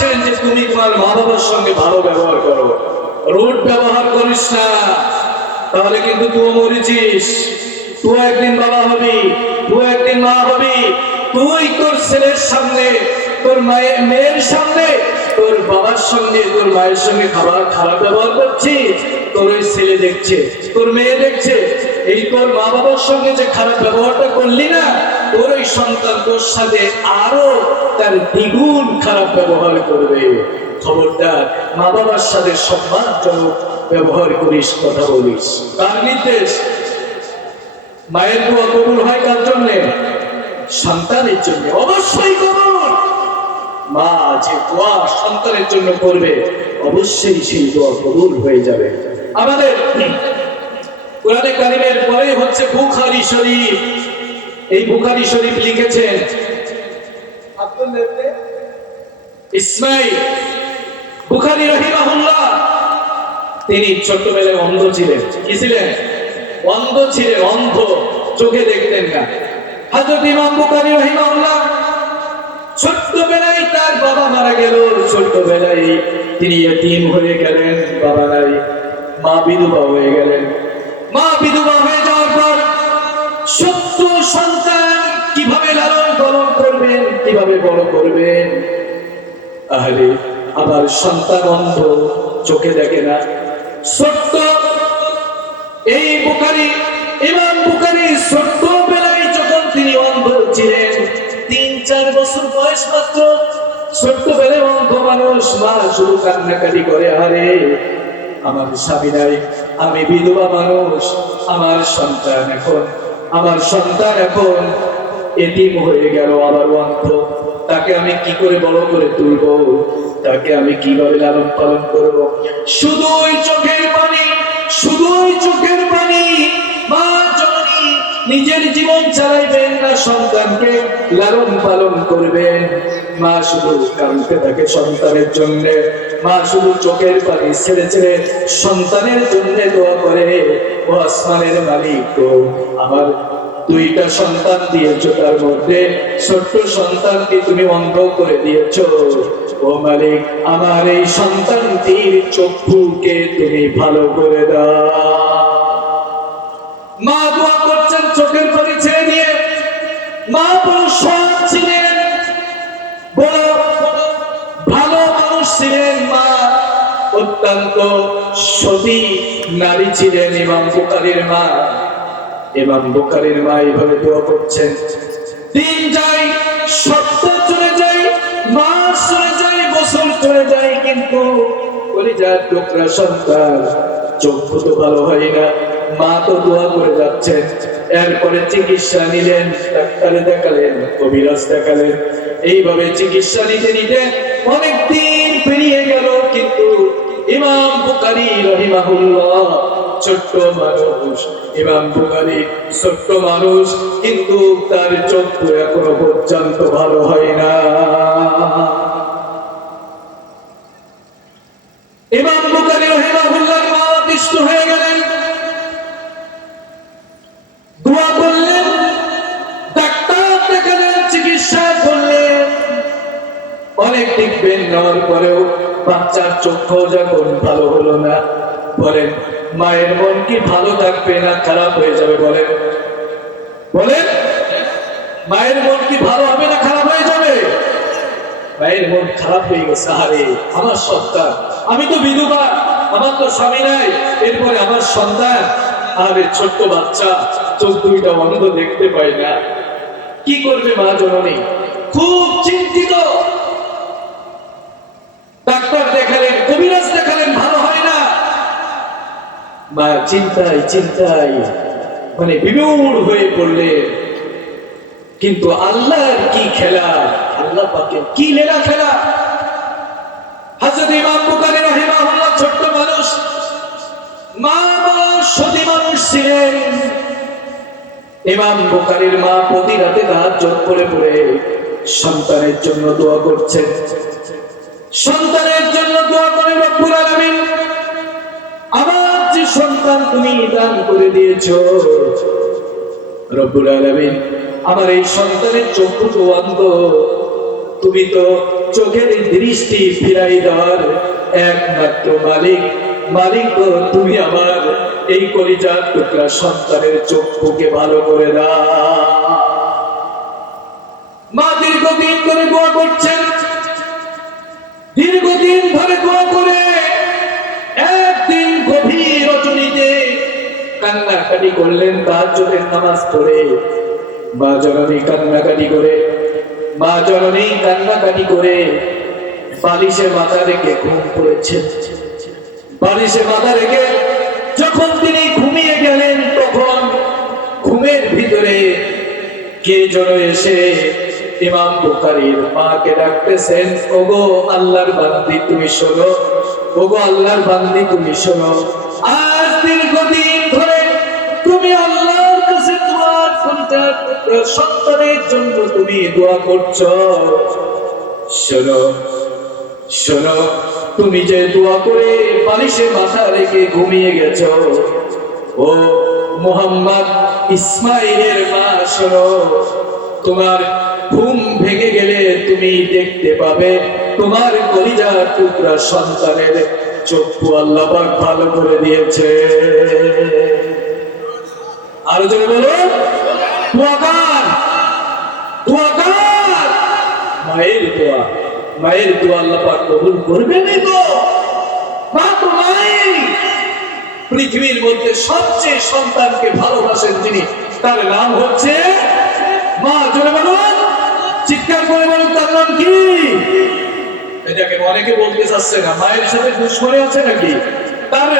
বলেছেন যে তুমি তোমার মা বাবার সঙ্গে ভালো ব্যবহার করো। রোড ব্যবহার করিস না, তাহলে কিন্তু তুই মরেছিস। তুই একদিন বাবা হবি তুই একদিন মা হবি। তুই তোর ছেলের সামনে, তোর মায়ের মেয়ের সামনে, তোর বাবার সঙ্গে, তোর মায়ের সঙ্গে খাবার খারাপ ব্যবহার করছিস, তোর ওই ছেলে দেখছে, তোর মেয়ে দেখছে এই তোর মা বাবার সঙ্গে যে খারাপ ব্যবহারটা করলি না তোর ওই সন্তান তোর সাথে আরও তার দ্বিগুণ খারাপ ব্যবহার করবে। খবরদার মা বাবার সাথে সম্মানজনক ব্যবহার করিস, কথা বলিস। তার নির্দেশ, মায়ের দোয়া কবুল হয় কার জন্যে? সন্তানের জন্য। অবশ্যই কবুল। মা যে দোয়া সন্তানের জন্য করবে, অবশ্যই সেই দোয়া কবুল হয়ে যাবে। আমাদের কোরআনে কারিমের পরে হচ্ছে বুখারি শরীফ। এই বুখারি শরীফ লিখেছেন ইসমাইল বুখারি রহিমাহুল্লাহ। তিনি ছোট্টবেলায় অন্ধ ছিলেন। কি ছিলেন? অন্ধ ছিলেন অন্ধ। চোখে দেখতেন না। হাজরত ইমাম বুখারী রাহিমাহুল্লাহ ছোট্টবেলায় তার বাবা মারা গেল। ছোট্টবেলায় তিনি এতিম হয়ে গেলেন বাবা নাই মা বিধবা হয়ে গেলেন। মা বিধবা হয়ে যাওয়ার পর সত্য সন্তান কীভাবে লালন পালন করবেন, কীভাবে বড় করবেন? আরে আবার সন্তান অন্ধ চোখে দেখে না। সত্য, এই বুখারি ইমাম বুখারি ছোট্ট বেলায় যখন তিনি অন্ধ ছিলেন, তিন, চার বছর বয়স মাত্র ছোট্ট বেলায় অন্ধ মানুষ মা শুধু কান্নাকাটি করে আরে আমার স্বামী নাই। আমি বিধবা মানুষ, আমার সন্তান এখন, আমার সন্তান এখন এতিম হয়ে গেল আবার অন্ধ। তাকে আমি কি করে বড় করে তুলবো? তাকে আমি কীভাবে লালন পালন করব? শুধুই চোখের পানি, শুধুই চোখের পানি। মা জননী, নিজের জীবন চালাইবেন না, সন্তানকে লালন পালন করবেন। মা শুধু কানতে থাকে সন্তানের জন্য। মা শুধু চোখের পানি ছেড়ে ছেড়ে সন্তানের জন্য দোয়া করে ও আসমানের মালিক গো, আমার দুইটা সন্তান দিয়েছ তার মধ্যে ছোট্ট সন্তানকে তুমি অন্ধ করে দিয়েছ। ও মালিক আমার এই সন্তানটির চক্ষুকে তুমি ভালো করে দাও। মা দোয়া করছেন চোখের পানি ছেড়ে দিয়ে। মা বড় সৎ ছিলেন। মা, অত্যন্ত সতী নারী ছিলেন মা। মা এইভাবে করছেন। দিন যায়, সপ্তাহ চলে মাস চলে বছর চলে কিন্তু টুকরা সন্তান চক্ষু তো ভালো হয় না। মা তো দোয়া করে যাচ্ছেন। এরপরে চিকিৎসা নিলেন, ডাক্তারে দেখালেন কবিরাজ দেখালেন এইভাবে চিকিৎসা নিতে নিতে অনেক ইমাম বুকারি রহিমাহুল্লাহ, ছোট্ট মানুষ। ইমাম বুখারী ছোট্ট মানুষ, কিন্তু তার চক্ষু এখনও পর্যন্ত ভালো হয় না। ইমাম বুখারী রহিমাহুল্লাহর মা হয়ে গেলেন। দোয়া করলেন, ডাক্তার দেখালেন, চিকিৎসা করলেন। অনেক ট্রিটমেন্ট নেওয়ার পরেও বাচ্চার চক্ষু যখন ভালো হলো না, বলেন, মায়ের মন কি ভালো থাকবে না খারাপ হয়ে যাবে, বলেন? বলেন, মায়ের মন কি ভালো হবে না খারাপ হয়ে যাবে? মায়ের মন খারাপ হয়ে গেছে, আরে, আমার সন্তান, আমি তো বিধবা, আমার তো স্বামী নাই, এরপরে আমার সন্তান, আরে, ছোট্ট বাচ্চা, চোখ দুইটা অন্ধ দেখতে পাই না। কি করবে মা জননী? খুব চিন্তিত। ডাক্তার দেখালেন, কবিরাজ দেখালেন, ভালো হয় না। চিন্তায় চিন্তায় মানে হয়ে পড়লে কিন্তু আল্লাহর কি খেলা? আল্লাহ কি লীলা খেলা? ছোট্ট মানুষ, মা সতী মানুষ ছিলেন। ইমাম বুখারীর মা প্রতি রাতে তাহাজ্জুদ করে পড়ে সন্তানের জন্য দোয়া করছেন। সন্তানের জন্য দোয়া করে রব্বুল আলামিন। আমার যে সন্তান তুমি দান করে দিয়েছ, রব্বুল আলামিন, আমার এই সন্তানের চক্ষু তো অন্ধ। তুমি তো চোখের দৃষ্টি ফিরাই দেওয়ার একমাত্র মালিক। মালিক তো তুমি আমার এই কলিজার টুকরা সন্তানের চক্ষুকে ভালো করে দাও। মা দীর্ঘদিন করে দোয়া করছেন দীর্ঘদিন ধরে দোয়া করে, একদিন গভীর রজনীতে কান্নাকাটি করলেন তাহাজ্জুদের নামাজ পড়ে মা জননী কান্নাকাটি করে মা জননী কান্নাকাটি করে বালিশে মাথা রেখে ঘুম পড়েছেন বালিশে মাথা রেখে যখন তিনি ঘুমিয়ে গেলেন, তখন ঘুমের ভিতরে কে যেন এসে ইমাম বুখারীর মাকে ডাকতেছেন, ওগো আল্লাহর বান্দি, তুমি শোনো। ওগো আল্লাহর বান্দি, তুমি শোনো। আজ দীর্ঘদিন ধরে তুমি আল্লাহর কাছে তোমার সন্তান সন্তানের জন্য তুমি দোয়া করছ। শোনো শোনো, তুমি যে দোয়া করে বালিশে মাথা রেখে ঘুমিয়ে গেছো। ও মোহাম্মদ ইসমাইলের মা, শোনো। তোমার ঘুম ভেঙে গেলে তুমি দেখতে পাবে তোমার কলিজার টুকরা সন্তানের চক্ষু আল্লাহ ভালো করে দিয়েছে। আরও জোরে বলো মায়ের দোয়া মায়ের দোয়া আল্লাহ পাক কবুল করবেনই তো মা তো মাই পৃথিবীর মধ্যে সবচেয়ে সন্তানকে ভালোবাসেন যিনি তার নাম হচ্ছে মা জোরে বলুন। চিৎকার করে বলুন তার নাম কি? এটাকে অনেকে বলতে চাচ্ছে না। মায়ের সাথে দুশ্মনী আছে নাকি? তার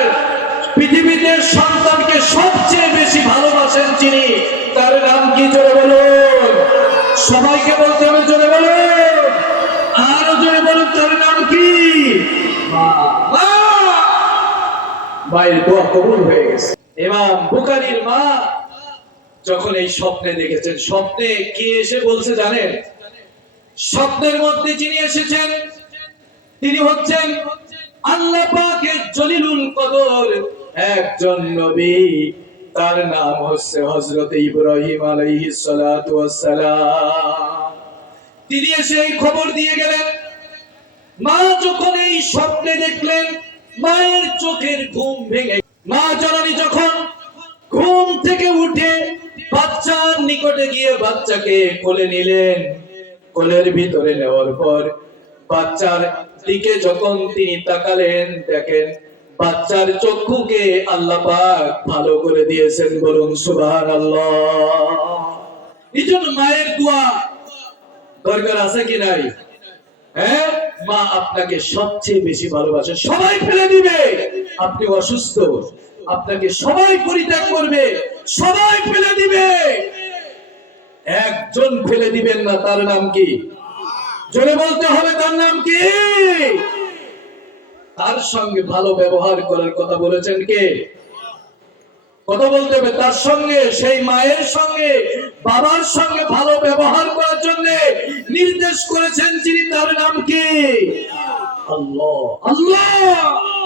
পৃথিবীতে সন্তানকে সবচেয়ে বেশি ভালোবাসেন যিনি তার নাম কি? জোরে বলুন। সবাইকে বলতে হবে জোরে বলুন। আরও জোরে বলুন তার নাম কি? মায়ের দোয়া কবুল হয়ে গেছে। ইমাম বুখারীর মা যখন এই স্বপ্নে দেখেছেন, স্বপ্নে কে এসে বলছে জানেন? স্বপ্নের মধ্যে যিনি এসেছেন, তিনি হচ্ছেন আল্লাহ পাকের জলিলুল কদর, একজন নবী। তার নাম হচ্ছে হযরত ইব্রাহিম আলাইহিস সালাতু ওয়াস সালাম। তিনি এসে এই খবর দিয়ে গেলেন, মা যখন এই স্বপ্নে দেখলেন, মায়ের চোখের ঘুম ভেঙে, মা জননী যখন ঘুম থেকে উঠে বাচ্চার নিকটে গিয়ে বাচ্চাকে কোলে নিলেন। কোলের ভিতরে নেওয়ার পর বাচ্চার দিকে যখন তিনি তাকালেন, দেখেন বাচ্চার চক্ষুকে আল্লাহ পাক ভালো করে দিয়েছেন বলুন সুবহানাল্লাহ। এই জন্য মায়ের দোয়া দরকার আছে কি নাই? হ্যাঁ? মা আপনাকে সবচেয়ে বেশি ভালোবাসে। সবাই ফেলে দিবে। আপনি অসুস্থ, আপনাকে সবাই পরিত্যাগ করবে। সবাই ফেলে দিবে। একজন ফেলে দিবেন না, তার নাম কি? জোরে বলতে হবে, তার নাম কি? তার সঙ্গে ভালো ব্যবহার করার কথা বলেছেন কে? কথা বলতে হবে, তার সঙ্গে, সেই মায়ের সঙ্গে, বাবার সঙ্গে ভালো ব্যবহার করার জন্য নির্দেশ করেছেন, যিনি তার নাম কি? আল্লাহ। আল্লাহ!